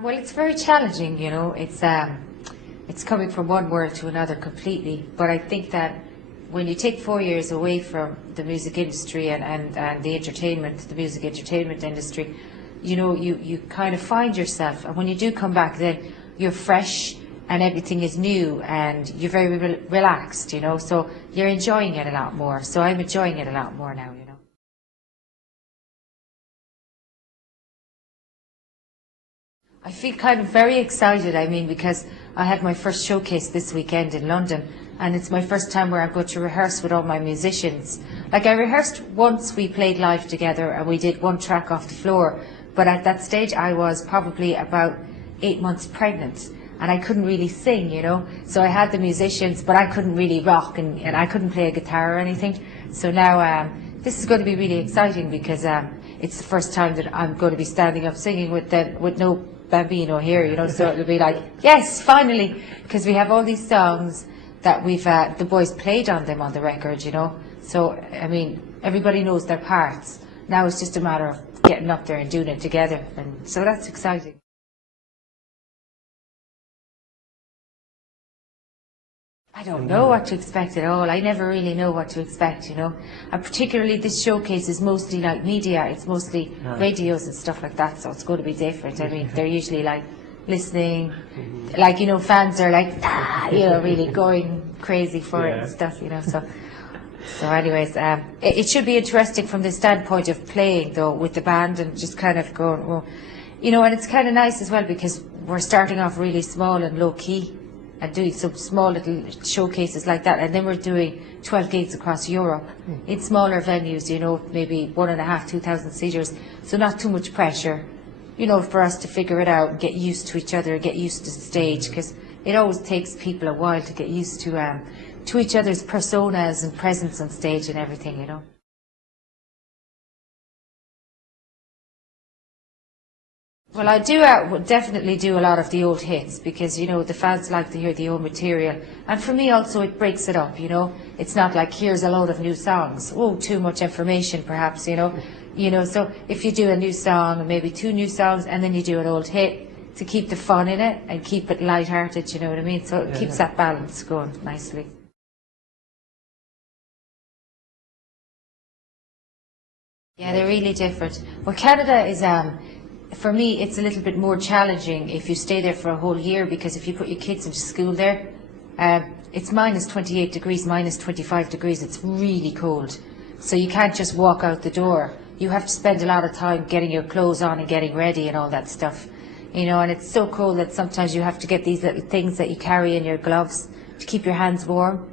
Well, it's very challenging, you know. It's coming from one world to another completely. But I think that when you take 4 years away from the music industry and the entertainment, the music entertainment industry, you know, you kind of find yourself. And when you do come back, then you're fresh and everything is new and you're very relaxed, you know. So you're enjoying it a lot more. So I'm enjoying it a lot more now, you know. I feel kind of very excited, I mean, because I had my first showcase this weekend in London, and it's my first time where I'm going to rehearse with all my musicians. Like, I rehearsed once, we played live together and we did one track off the floor, but at that stage I was probably about 8 months pregnant and I couldn't really sing, you know. So I had the musicians, but I couldn't really rock and I couldn't play a guitar or anything. So now this is going to be really exciting because it's the first time that I'm going to be standing up singing with no bambino here, you know, so it'll be like, yes, finally, because we have all these songs that we've, the boys played on them on the record, you know, so, I mean, everybody knows their parts. Now it's just a matter of getting up there and doing it together, and so that's exciting. I don't know what to expect at all. I never really know what to expect, you know. And particularly this showcase is mostly like media. It's mostly radios and stuff like that, so it's going to be different. I mean, they're usually like listening, like, you know, fans are like, ah, you know, really going crazy for it and stuff, you know. So anyways, it should be interesting from the standpoint of playing, though, with the band and just kind of going, well, you know, and it's kind of nice as well because we're starting off really small and low key, and doing some small little showcases like that, and then we're doing 12 gigs across Europe in smaller venues, you know, maybe 1.5, 2,000 seaters, so not too much pressure, you know, for us to figure it out and get used to each other, get used to the stage, because it always takes people a while to get used to each other's personas and presence on stage and everything, you know. Well, I do definitely do a lot of the old hits because, you know, the fans like to hear the old material. And for me also it breaks it up, you know. It's not like here's a load of new songs. Oh, too much information perhaps, you know. You know, so if you do a new song and maybe 2 new songs and then you do an old hit to keep the fun in it and keep it light-hearted, you know what I mean? So it keeps that balance going nicely. Yeah, they're really different. Well, Canada is for me, it's a little bit more challenging if you stay there for a whole year because if you put your kids into school there, it's minus 28 degrees, minus 25 degrees. It's really cold. So you can't just walk out the door. You have to spend a lot of time getting your clothes on and getting ready and all that stuff. You know, and it's so cold that sometimes you have to get these little things that you carry in your gloves to keep your hands warm.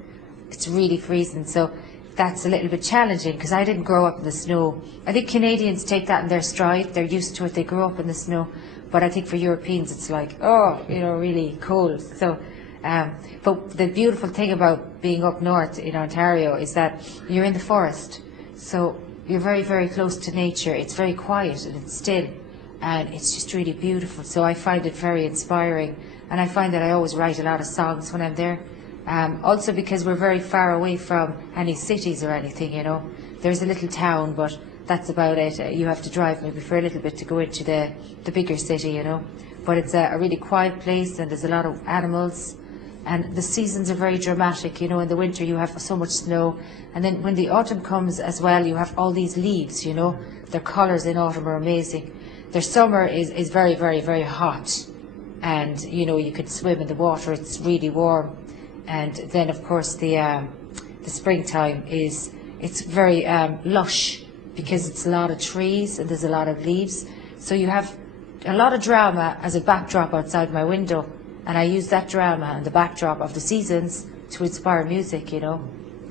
It's really freezing. So that's a little bit challenging because I didn't grow up in the snow. I think Canadians take that in their stride. They're used to it. They grew up in the snow. But I think for Europeans, it's like, oh, you know, really cold. So, but the beautiful thing about being up north in Ontario is that you're in the forest. So you're very, very close to nature. It's very quiet and it's still. And it's just really beautiful. So I find it very inspiring. And I find that I always write a lot of songs when I'm there. Also because we're very far away from any cities or anything, you know. There's a little town, but that's about it. You have to drive maybe for a little bit to go into the bigger city, you know. But it's a really quiet place and there's a lot of animals. And the seasons are very dramatic, you know. In the winter you have so much snow. And then when the autumn comes as well, you have all these leaves, you know. Their colours in autumn are amazing. Their summer is very, very, very hot. And, you know, you could swim in the water. It's really warm. And then, of course, the springtime it's very lush because it's a lot of trees and there's a lot of leaves. So you have a lot of drama as a backdrop outside my window, and I use that drama and the backdrop of the seasons to inspire music, you know.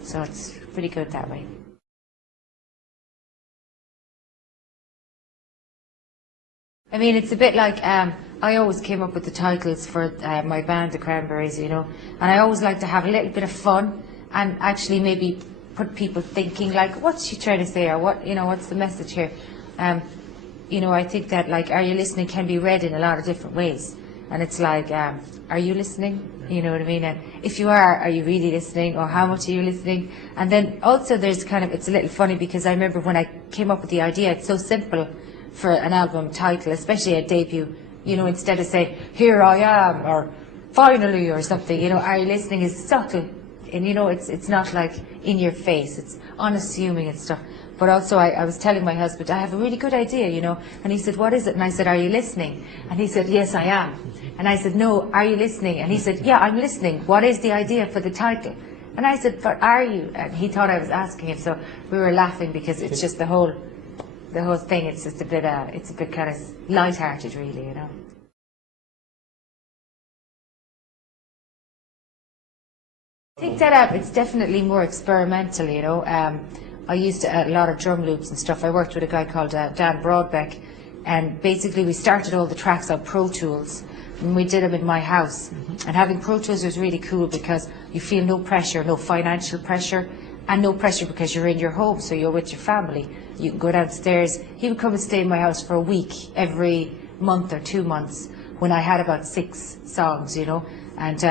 So it's pretty good that way. I mean, it's a bit like, I always came up with the titles for my band, the Cranberries, you know, and I always like to have a little bit of fun and actually maybe put people thinking, like, what's she trying to say, or what, you know, what's the message here? You know, I think that, like, Are You Listening can be read in a lot of different ways, and it's like, are you listening? You know what I mean? And if you are you really listening, or how much are you listening? And then also there's kind of, it's a little funny because I remember when I came up with the idea, it's so simple for an album title, especially a debut You know, instead of saying, here I am, or finally, or something, you know, are you listening is subtle. And you know, it's not like in your face, it's unassuming and stuff. But also I was telling my husband, I have a really good idea, you know. And he said, what is it? And I said, are you listening? And he said, yes, I am. And I said, no, are you listening? And he said, yeah, I'm listening. What is the idea for the title? And I said, but are you? And he thought I was asking him, so we were laughing because it's just the whole thing. It's just a bit kind of light-hearted, really, you know. I think that it's definitely more experimental, you know. I used a lot of drum loops and stuff. I worked with a guy called Dan Broadbeck, and basically we started all the tracks on Pro Tools, and we did them in my house. And having Pro Tools was really cool because you feel no pressure, no financial pressure, and no pressure because you're in your home, so you're with your family. You can go downstairs. He would come and stay in my house for a week, every month or 2 months, when I had about 6 songs, you know. And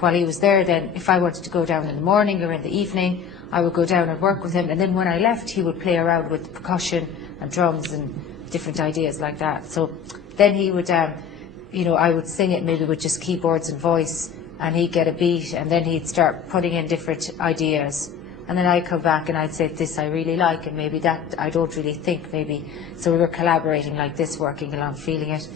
while he was there, then if I wanted to go down in the morning or in the evening, I would go down and work with him. And then when I left, he would play around with percussion and drums and different ideas like that. So then he would, you know, I would sing it maybe with just keyboards and voice, and he'd get a beat, and then he'd start putting in different ideas. And then I'd come back and I'd say, this I really like, and maybe that I don't really think, maybe. So we were collaborating like this, working along, feeling it.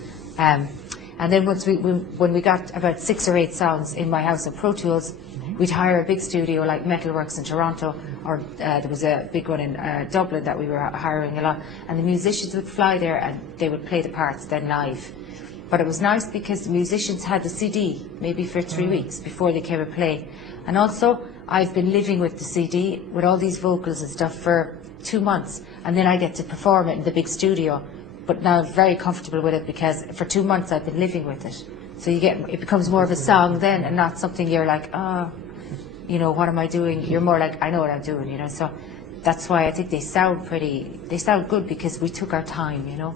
And then when we got about 6 or 8 songs in my house of Pro Tools, we'd hire a big studio like Metalworks in Toronto, or there was a big one in Dublin that we were hiring a lot, and the musicians would fly there and they would play the parts then live. But it was nice because the musicians had the CD maybe for 3 weeks before they came and played. And also I've been living with the CD with all these vocals and stuff for 2 months, and then I get to perform it in the big studio. But now I'm very comfortable with it because for 2 months I've been living with it. So it becomes more of a song then, and not something you're like, oh, you know, what am I doing? You're more like, I know what I'm doing, you know. So that's why I think they sound good because we took our time, you know.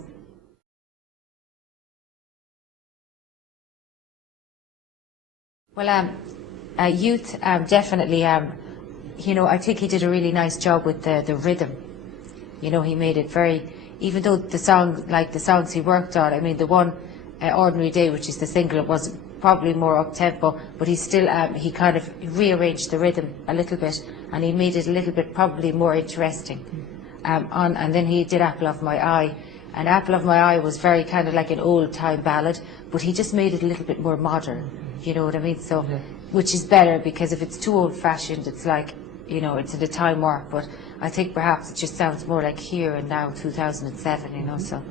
Well, youth, definitely, you know, I think he did a really nice job with the rhythm. You know, he made it very, even though the songs he worked on, I mean, the one, Ordinary Day, which is the single, was probably more up-tempo, but he still, he kind of rearranged the rhythm a little bit, and he made it a little bit probably more interesting. And then he did Apple of My Eye, and Apple of My Eye was very kind of like an old-time ballad, but he just made it a little bit more modern, you know what I mean? So, which is better, because if it's too old-fashioned, it's like, you know, it's at a time warp, but I think perhaps it just sounds more like here and now, 2007, you know, so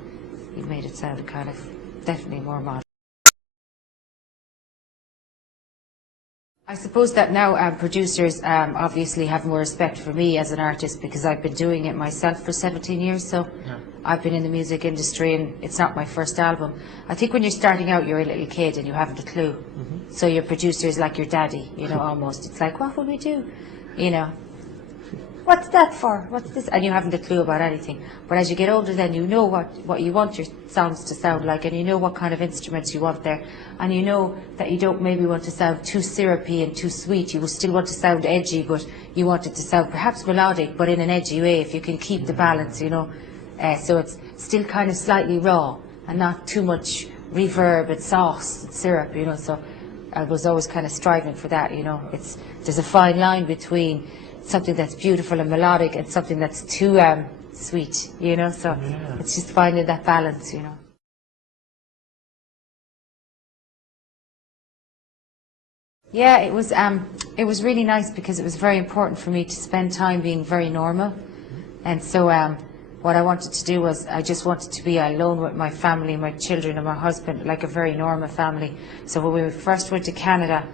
he made it sound kind of definitely more modern. I suppose that now producers obviously have more respect for me as an artist because I've been doing it myself for 17 years, so I've been in the music industry and it's not my first album. I think when you're starting out, you're a little kid and you haven't a clue. So your producer is like your daddy, you know, almost. It's like, what will we do? You know, what's that for? What's this? And you haven't a clue about anything. But as you get older, then you know what you want your songs to sound like, and you know what kind of instruments you want there, and you know that you don't maybe want to sound too syrupy and too sweet. You will still want to sound edgy, but you want it to sound perhaps melodic, but in an edgy way, if you can keep the balance, you know. So it's still kind of slightly raw and not too much reverb and sauce and syrup, you know. So I was always kind of striving for that, you know. There's a fine line between something that's beautiful and melodic and something that's too sweet, you know. So it's just finding that balance, you know. Yeah, it was really nice because it was very important for me to spend time being very normal, and so what I wanted to do was I just wanted to be alone with my family, my children and my husband, like a very normal family. So when we first went to Canada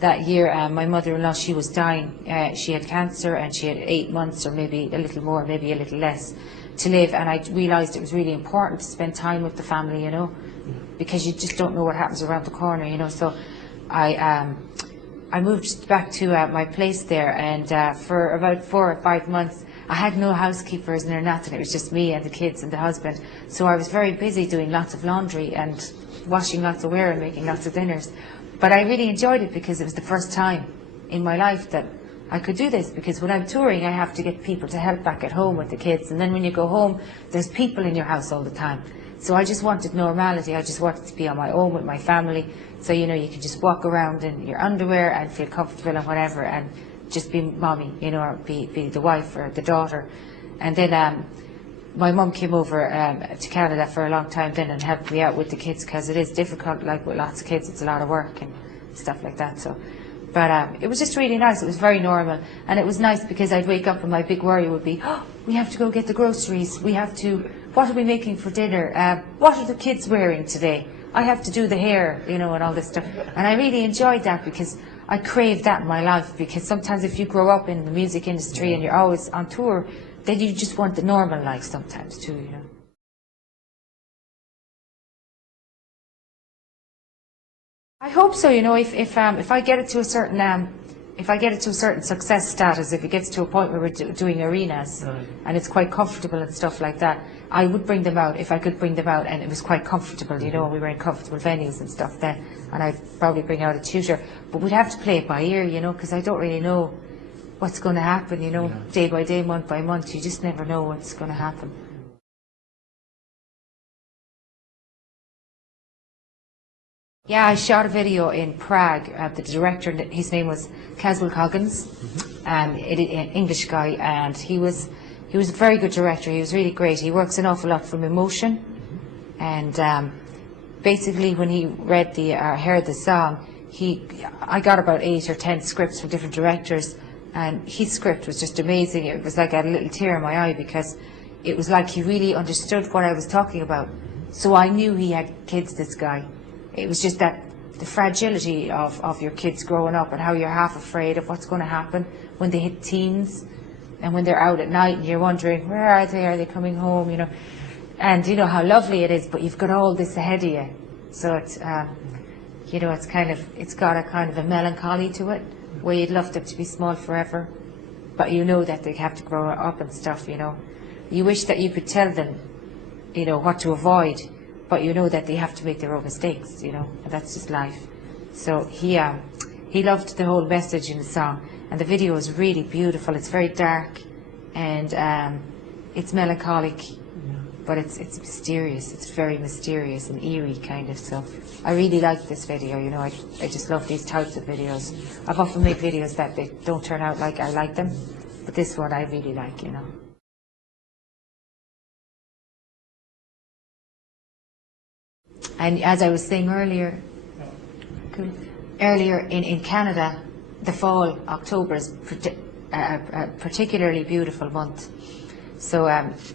that year, my mother-in-law, she was dying. She had cancer and she had 8 months or maybe a little more, maybe a little less to live, and I realised it was really important to spend time with the family, you know, because you just don't know what happens around the corner, you know. So I moved back to my place there, and for about 4 or 5 months I had no housekeepers and nothing. It was just me and the kids and the husband. So I was very busy doing lots of laundry and washing lots of wear and making lots of dinners. But I really enjoyed it because it was the first time in my life that I could do this, because when I'm touring I have to get people to help back at home with the kids, and then when you go home there's people in your house all the time. So I just wanted normality. I just wanted to be on my own with my family. So, you know, you can just walk around in your underwear and feel comfortable and whatever, and just be mommy, you know, or be the wife or the daughter. And then my mum came over to Canada for a long time then and helped me out with the kids, because it is difficult, like with lots of kids, it's a lot of work and stuff like that. So, but it was just really nice. It was very normal, and it was nice because I'd wake up and my big worry would be, oh, we have to go get the groceries. We have to. What are we making for dinner? What are the kids wearing today? I have to do the hair, you know, and all this stuff. And I really enjoyed that because I craved that in my life. Because sometimes if you grow up in the music industry and you're always on tour, then you just want the normal life sometimes too, you know. I hope so. You know, if I get it to a certain if I get it to a certain success status, if it gets to a point where we're doing arenas and it's quite comfortable and stuff like that, I would bring them out if I could bring them out and it was quite comfortable. You know, we were in comfortable venues and stuff then, and I'd probably bring out a tutor. But we'd have to play it by ear, you know, because I don't really know what's going to happen. You know, day by day, month by month, you just never know what's going to happen. Yeah, I shot a video in Prague. The director, his name was Caswell Coggins, an English guy, and he was a very good director. He was really great. He works an awful lot from emotion, and basically when he read heard the song, I got about 8 or 10 scripts from different directors, and his script was just amazing. It was like I had a little tear in my eye because it was like he really understood what I was talking about. So I knew he had kids, this guy. It was just that the fragility of your kids growing up and how you're half afraid of what's going to happen when they hit teens and when they're out at night and you're wondering, where are they coming home, you know, and you know how lovely it is, but you've got all this ahead of you. So it's, you know, it's got a kind of a melancholy to it, where you'd love them to be small forever, but you know that they have to grow up and stuff, you know. You wish that you could tell them, you know, what to avoid, but you know that they have to make their own mistakes, you know, and that's just life. So he loved the whole message in the song, and the video is really beautiful. It's very dark, and it's melancholic, but it's mysterious. It's very mysterious and eerie kind of. So I really like this video, you know. I just love these types of videos. I've often made videos that they don't turn out like I like them, but this one I really like, you know. And as I was saying earlier, in Canada, the fall, October is a particularly beautiful month. So,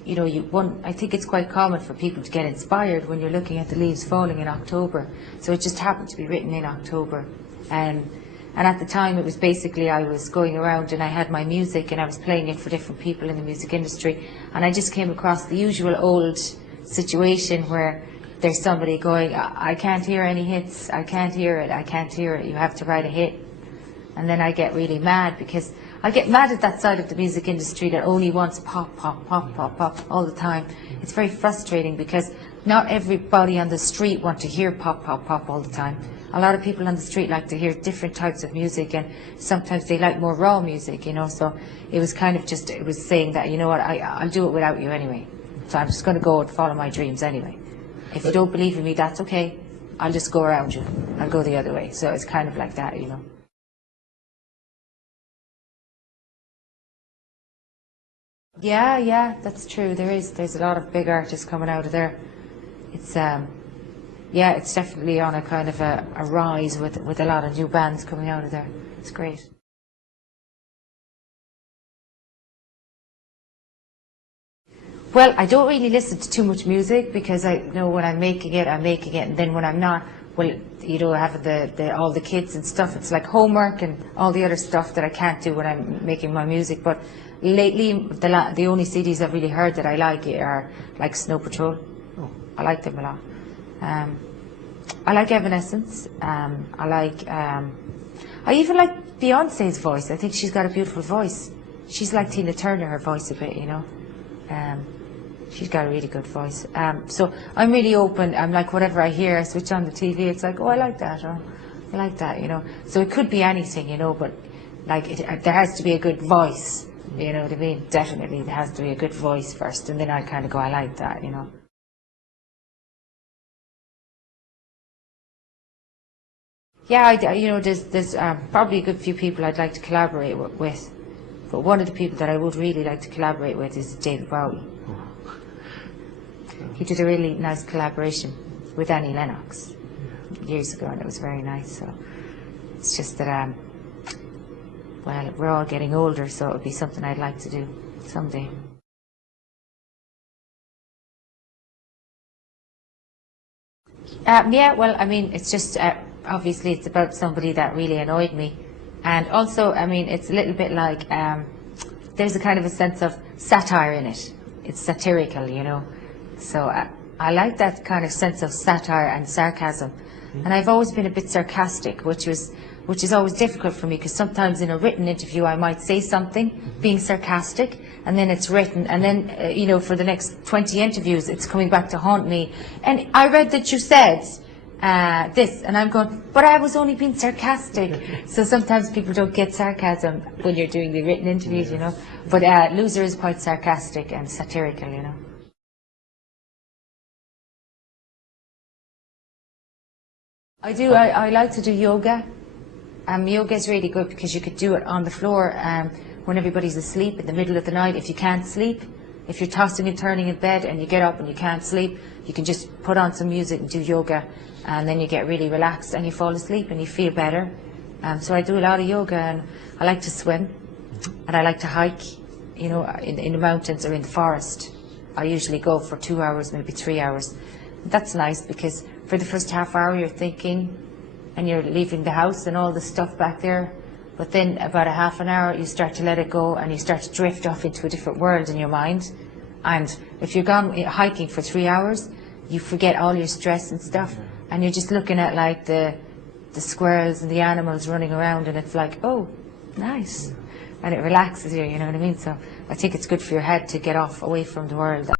you know, I think it's quite common for people to get inspired when you're looking at the leaves falling in October. So it just happened to be written in October. And at the time, it was basically, I was going around and I had my music and I was playing it for different people in the music industry. And I just came across the usual old situation where there's somebody going, I can't hear any hits, I can't hear it, I can't hear it, you have to write a hit. And then I get really mad, because I get mad at that side of the music industry that only wants pop, pop, pop, pop, pop all the time. It's very frustrating because not everybody on the street want to hear pop, pop, pop all the time. A lot of people on the street like to hear different types of music, and sometimes they like more raw music, you know. So it was kind of just, it was saying that, you know what, I'll do it without you anyway. So I'm just going to go and follow my dreams anyway. If you don't believe in me, that's okay. I'll just go around you. I'll go the other way. So it's kind of like that, you know. Yeah, that's true. There's a lot of big artists coming out of there. It's yeah, it's definitely on a kind of a rise with a lot of new bands coming out of there. It's great. Well, I don't really listen to too much music because I know when I'm making it, and then when I'm not, well, you know, having all the kids and stuff, it's like homework and all the other stuff that I can't do when I'm making my music. But lately, the only CDs I've really heard that I like are like Snow Patrol. Oh, I like them a lot. I like Evanescence. I even like Beyonce's voice. I think she's got a beautiful voice. She's like Tina Turner, her voice a bit, you know. She's got a really good voice. So I'm really open. I'm like, whatever I hear, I switch on the TV, it's like, oh, I like that, or I like that, you know. So it could be anything, you know, but like there has to be a good voice, you know what I mean? Definitely there has to be a good voice first, and then I kind of go, I like that, you know. Yeah, there's probably a good few people I'd like to collaborate with, but one of the people that I would really like to collaborate with is David Bowie. He did a really nice collaboration with Annie Lennox years ago, and it was very nice. So it's just that, well, we're all getting older, so it would be something I'd like to do someday. Yeah, well, I mean, it's just obviously it's about somebody that really annoyed me, and also, I mean, it's a little bit like there's a kind of a sense of satire in it. It's satirical, you know. So I like that kind of sense of satire and sarcasm, and I've always been a bit sarcastic, which is always difficult for me because sometimes in a written interview I might say something being sarcastic, and then it's written, and then for the next 20 interviews it's coming back to haunt me. And I read that you said this, and I'm going, but I was only being sarcastic. So sometimes people don't get sarcasm when you're doing the written interviews, you know. But Loser is quite sarcastic and satirical, you know. I do. I like to do yoga. Yoga is really good because you could do it on the floor when everybody's asleep in the middle of the night. If you can't sleep, if you're tossing and turning in bed and you get up and you can't sleep, you can just put on some music and do yoga, and then you get really relaxed and you fall asleep and you feel better. So I do a lot of yoga, and I like to swim, and I like to hike, in the mountains or in the forest. I usually go for 2 hours, maybe 3 hours. That's nice because for the first half hour you're thinking and you're leaving the house and all the stuff back there, but then about a half an hour you start to let it go and you start to drift off into a different world in your mind. And if you're gone hiking for 3 hours, you forget all your stress and stuff, and you're just looking at like the squirrels and the animals running around, and it's like, oh, nice, and it relaxes you, you know what I mean? So I think it's good for your head to get off away from the world.